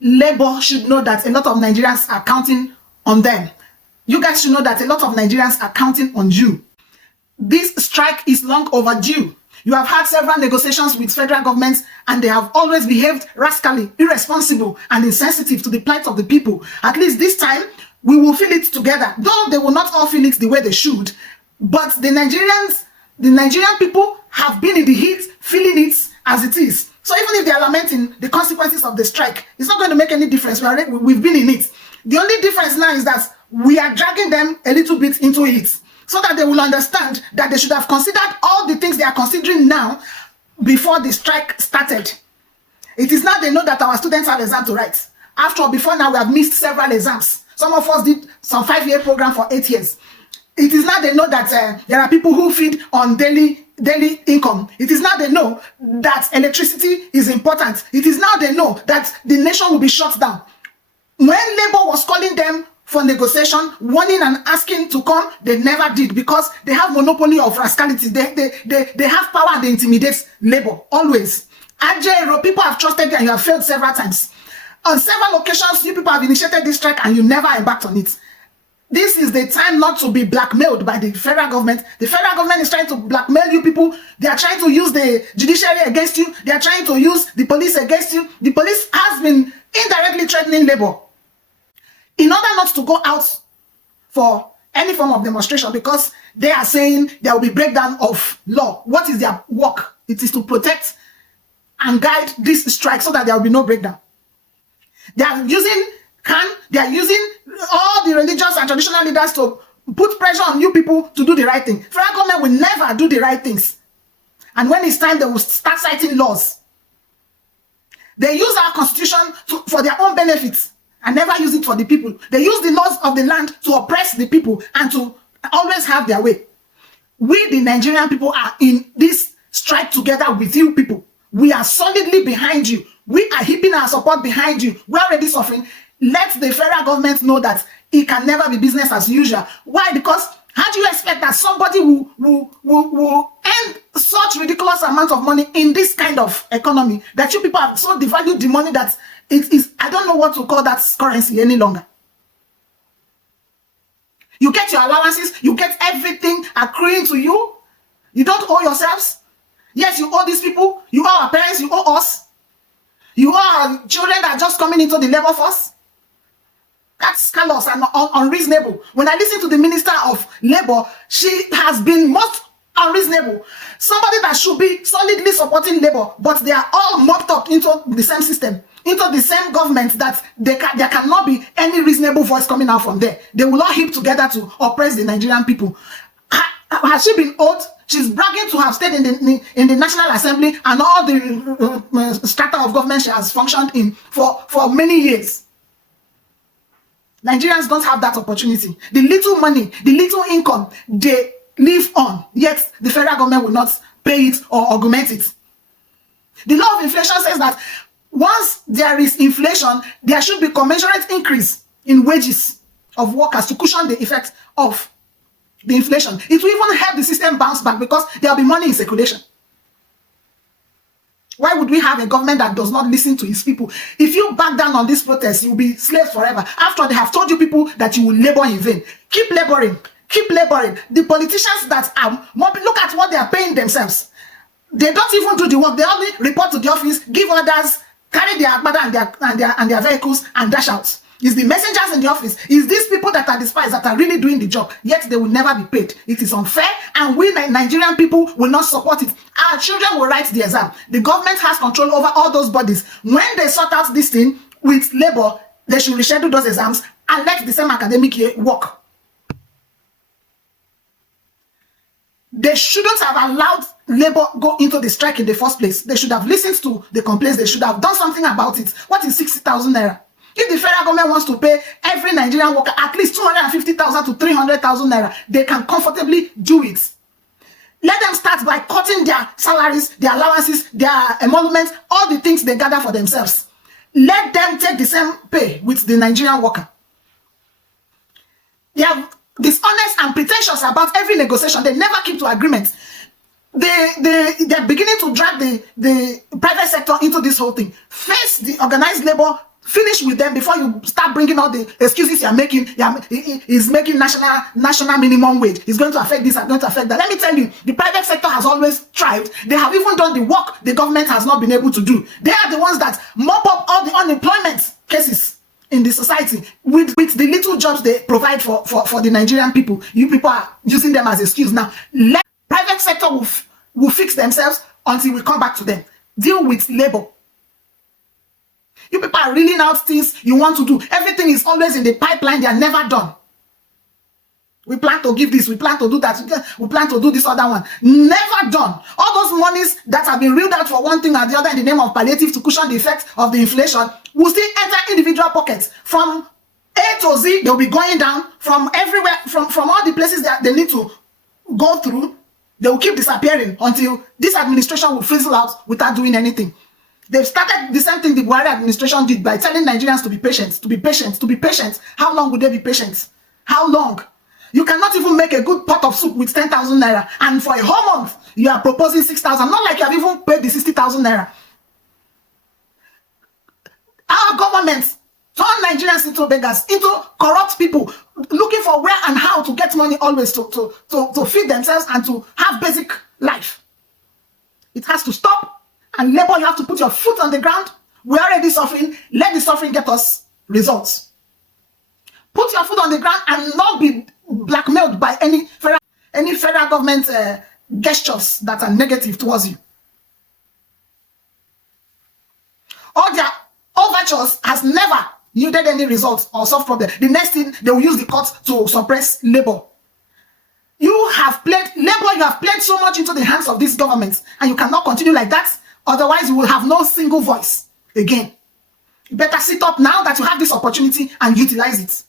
Labor should know that a lot of Nigerians are counting on them. You guys should know that a lot of Nigerians are counting on you. This strike is long overdue. You have had several negotiations with federal governments and they have always behaved rascally, irresponsible, and insensitive to the plight of the people. At least this time, we will feel it together. Though they will not all feel it the way they should, but the Nigerian people have been in the heat, feeling it as it is. So even if they are lamenting the consequences of the strike, it's not going to make any difference. We've been in it. The only difference now is that we are dragging them a little bit into it, so that they will understand that they should have considered all the things they are considering now before the strike started. It is now they know that our students have exams to write. After all, before now, we have missed several exams. Some of us did some 5-year program for 8 years. It is now they know that there are people who feed on daily income. It is now they know that electricity is important. It is now they know that the nation will be shut down. When Labour was calling them for negotiation, warning and asking to come, they never did, because they have monopoly of rascality. They have power and they intimidate Labour, always. Ajero, people have trusted you and you have failed several times. On several occasions, you people have initiated this strike and you never embarked on it. This is the time not to be blackmailed by the federal government. The federal government is trying to blackmail you people. They are trying to use the judiciary against you. They are trying to use the police against you. The police has been indirectly threatening Labour in order not to go out for any form of demonstration, because they are saying there will be breakdown of law. What is their work? It is to protect and guide this strike so that there will be no breakdown. They are using they are using all the religious and traditional leaders to put pressure on you people to do the right thing. Federal government will never do the right things. And when it's time, they will start citing laws. They use our constitution for their own benefits and never use it for the people. They use the laws of the land to oppress the people and to always have their way. We, the Nigerian people, are in this strike together with you people. We are solidly behind you. We are heaping our support behind you. We are already suffering. Let the federal government know that it can never be business as usual. Why? Because how do you expect that somebody will earn such ridiculous amount of money in this kind of economy, that you people have so devalued the money that it is, I don't know what to call that currency any longer. You get your allowances, you get everything accruing to you. You don't owe yourselves. Yes, you owe these people, you owe our parents, you owe us. You owe our children that are just coming into the labor force. That's callous and unreasonable. When I listen to the Minister of Labor, she has been most unreasonable. Somebody that should be solidly supporting Labor, but they are all mopped up into the same system, into the same government, that there cannot be any reasonable voice coming out from there. They will all heap together to oppress the Nigerian people. Has she been owed? She's bragging to have stayed in the National Assembly and all the strata of government she has functioned in for many years. Nigerians don't have that opportunity. The little money, the little income they live on, yet the federal government will not pay it or augment it. The law of inflation says that once there is inflation, there should be commensurate increase in wages of workers to cushion the effect of the inflation. It will even help the system bounce back because there will be money in circulation. Why would we have a government that does not listen to its people? If you back down on this protest, you'll be slaves forever. After they have told you people that you will labor in vain. Keep laboring. Keep laboring. The politicians that are, look at what they are paying themselves. They don't even do the work. They only report to the office, give orders, carry their agbada and their vehicles and dash out. It's the messengers in the office. It's these people that are despised that are really doing the job, yet they will never be paid. It is unfair, and we Nigerian people will not support it. Our children will write the exam. The government has control over all those bodies. When they sort out this thing with labor, they should reschedule those exams and let the same academic year work. They shouldn't have allowed labor go into the strike in the first place. They should have listened to the complaints. They should have done something about it. What is 60,000 naira? If the federal government wants to pay every Nigerian worker at least 250,000 to 300,000 naira, they can comfortably do it. Let them start by cutting their salaries, their allowances, their emoluments, all the things they gather for themselves. Let them take the same pay with the Nigerian worker. They are dishonest and pretentious about every negotiation. They never keep to agreements. They're beginning to drag the private sector into this whole thing. Face the organized labor Finish with them before you start bringing all the excuses you're making. Is making national minimum wage. It's going to affect this, it's going to affect that. Let me tell you, the private sector has always thrived. They have even done the work the government has not been able to do. They are the ones that mop up all the unemployment cases in the society with the little jobs they provide for the Nigerian people. You people are using them as excuse now. Let private sector will fix themselves until we come back to them. Deal with labor. You people are reeling out things you want to do. Everything is always in the pipeline. They are never done. We plan to give this. We plan to do that. We plan to do this other one. Never done. All those monies that have been reeled out for one thing or the other in the name of palliative to cushion the effect of the inflation will still enter individual pockets. From A to Z, they'll be going down. From everywhere, from all the places that they need to go through, they will keep disappearing until this administration will fizzle out without doing anything. They've started the same thing the Buhari administration did by telling Nigerians to be patient, to be patient, to be patient. How long would they be patient? How long? You cannot even make a good pot of soup with 10,000 naira, and for a whole month you are proposing 6,000. Not like you have even paid the 60,000 naira. Our government turn Nigerians into beggars, into corrupt people, looking for where and how to get money always to feed themselves and to have basic life. It has to stop. And labor, you have to put your foot on the ground. We're already suffering. Let the suffering get us results. Put your foot on the ground and not be blackmailed by any federal government gestures that are negative towards you. All their overtures has never yielded any results or solved problem. The next thing, they will use the courts to suppress labor. You have played so much into the hands of these governments, and you cannot continue like that. Otherwise, you will have no single voice again. You better sit up now that you have this opportunity and utilize it.